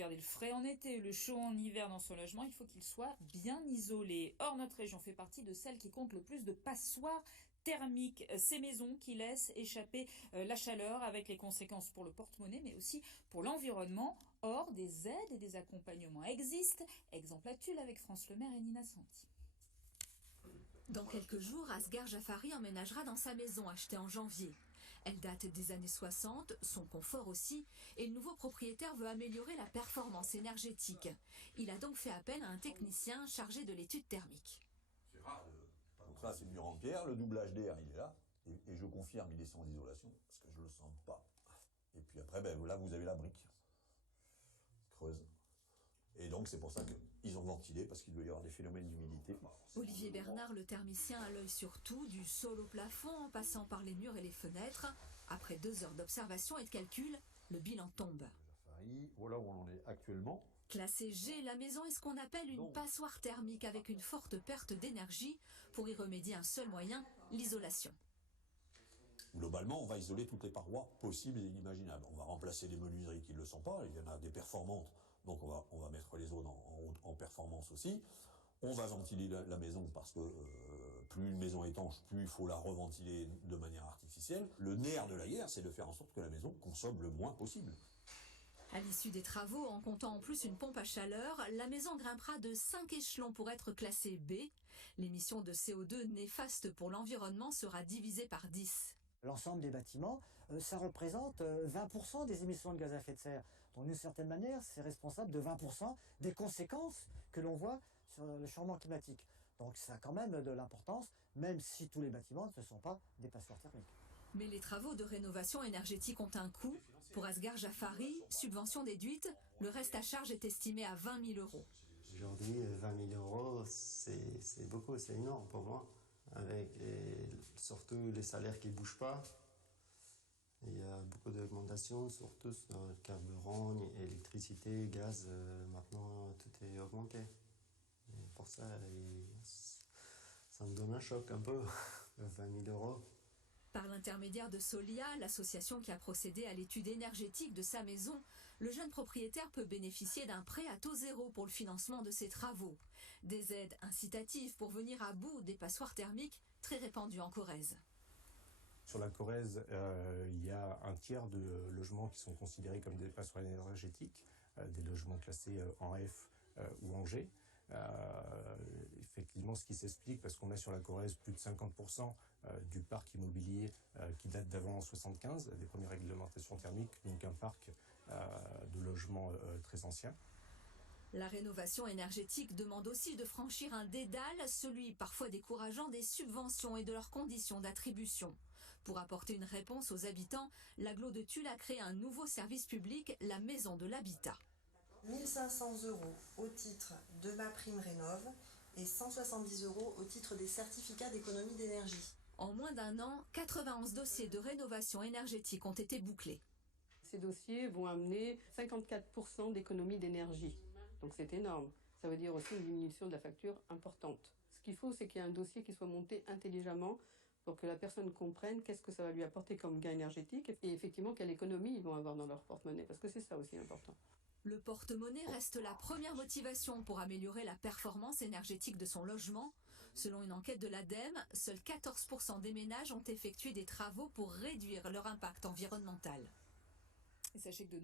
garder le frais en été, le chaud en hiver dans son logement, il faut qu'il soit bien isolé. Or, notre région fait partie de celles qui comptent le plus de passoires thermiques, ces maisons qui laissent échapper la chaleur avec les conséquences pour le porte-monnaie mais aussi pour l'environnement. Or, des aides et des accompagnements existent. Exemple à Tulle avec France Le Maire et Nina Santi. Dans quelques jours, Asghar Jafari emménagera dans sa maison achetée en janvier. Elle date des années 60, son confort aussi, et le nouveau propriétaire veut améliorer la performance énergétique. Il a donc fait appel à un technicien chargé de l'étude thermique. Donc ça, c'est le mur en pierre, le doublage d'air, il est là, et je confirme, il est sans isolation, parce que je ne le sens pas. Et puis après, ben, là, vous avez la brique creuse. Et donc, c'est pour ça qu'ils ont ventilé, parce qu'il doit y avoir des phénomènes d'humidité. Olivier Bernard, le thermicien, a l'œil sur tout, du sol au plafond, en passant par les murs et les fenêtres. Après 2 heures d'observation et de calcul, le bilan tombe. Voilà où on en est actuellement. Classée G, la maison est ce qu'on appelle une passoire thermique avec une forte perte d'énergie. Pour y remédier, un seul moyen, l'isolation. Globalement, on va isoler toutes les parois possibles et inimaginables. On va remplacer les menuiseries qui ne le sont pas, il y en a des performantes, donc on va mettre les zones en performance aussi. On va ventiler la maison parce que plus une maison est étanche, plus il faut la reventiler de manière artificielle. Le nerf de la guerre, c'est de faire en sorte que la maison consomme le moins possible. À l'issue des travaux, en comptant en plus une pompe à chaleur, la maison grimpera de 5 échelons pour être classée B. L'émission de CO2 néfaste pour l'environnement sera divisée par 10. L'ensemble des bâtiments, ça représente 20% des émissions de gaz à effet de serre. Donc d'une certaine manière, c'est responsable de 20% des conséquences que l'on voit sur le changement climatique. Donc ça a quand même de l'importance, même si tous les bâtiments ne sont pas des passoires thermiques. Mais les travaux de rénovation énergétique ont un coût. Pour Asghar Jafari, subvention déduite, le reste à charge est estimé à 20 000 €. Aujourd'hui, 20 000 €, c'est beaucoup, c'est énorme pour moi. Avec surtout les salaires qui ne bougent pas. Il y a beaucoup d'augmentations, surtout sur le carburant, électricité, gaz. Maintenant, tout est augmenté. Et pour ça, ça me donne un choc un peu, 20 000 €. Par l'intermédiaire de Solia, l'association qui a procédé à l'étude énergétique de sa maison, le jeune propriétaire peut bénéficier d'un prêt à taux zéro pour le financement de ses travaux. Des aides incitatives pour venir à bout des passoires thermiques très répandues en Corrèze. Sur la Corrèze, il y a un tiers de logements qui sont considérés comme des passoires énergétiques, des logements classés en F ou en G. Effectivement, ce qui s'explique parce qu'on a sur la Corrèze plus de 50% du parc immobilier qui date d'avant 1975, des premières réglementations thermiques, donc un parc de logements très ancien. La rénovation énergétique demande aussi de franchir un dédale, celui parfois décourageant des subventions et de leurs conditions d'attribution. Pour apporter une réponse aux habitants, l'agglo de Tulle a créé un nouveau service public, la Maison de l'Habitat. 1 500 € au titre de ma prime rénov et 170 € au titre des certificats d'économie d'énergie. En moins d'un an, 91 dossiers de rénovation énergétique ont été bouclés. Ces dossiers vont amener 54% d'économie d'énergie. Donc c'est énorme. Ça veut dire aussi une diminution de la facture importante. Ce qu'il faut, c'est qu'il y ait un dossier qui soit monté intelligemment pour que la personne comprenne qu'est-ce que ça va lui apporter comme gain énergétique et effectivement quelle économie ils vont avoir dans leur porte-monnaie, parce que c'est ça aussi important. Le porte-monnaie reste la première motivation pour améliorer la performance énergétique de son logement. Selon une enquête de l'ADEME, seuls 14% des ménages ont effectué des travaux pour réduire leur impact environnemental. Et sachez que de